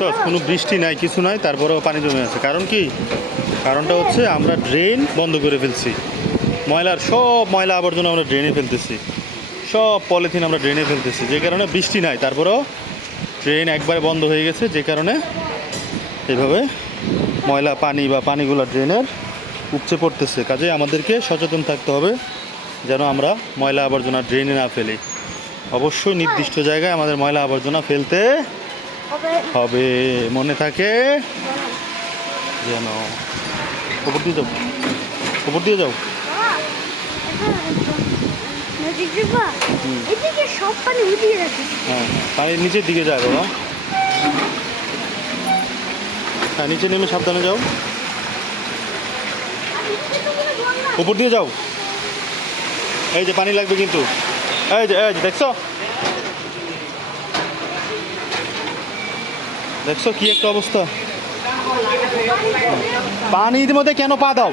দেখছো কোনো বৃষ্টি নাই, কিছু নাই, তারপরেও পানি জমে আছে। কারণ কি? কারণটা হচ্ছে আমরা ড্রেন বন্ধ করে ফেলছি। সব ময়লা আবর্জনা আমরা ড্রেনে ফেলতেছি, সব পলিথিন আমরা ড্রেনে ফেলতেছি, যে কারণে বৃষ্টি নাই, তারপরেও ড্রেন একবারে বন্ধ হয়ে গেছে, যে কারণে এইভাবে ময়লা পানি বা পানিগুলো ড্রেনের উপচে পড়তেছে। কাজে আমাদেরকে সচেতন থাকতে হবে যেন আমরা ময়লা আবর্জনা ড্রেনে না ফেলি। অবশ্যই নির্দিষ্ট জায়গায় আমাদের ময়লা আবর্জনা ফেলতে হবে, মনে থাকে যেন। উপর দিয়ে যাও, উপর দিয়ে যাও। হ্যাঁ, পানির নিচের দিকে যায় বাবা। হ্যাঁ, নিচে নেমে সাবধানে যাও, উপর দিয়ে যাও। এই যে পানি লাগবে কিন্তু, এই যে দেখছো, দেখছো কি একটা অবস্থা। পানির মধ্যে কেন পা দাও?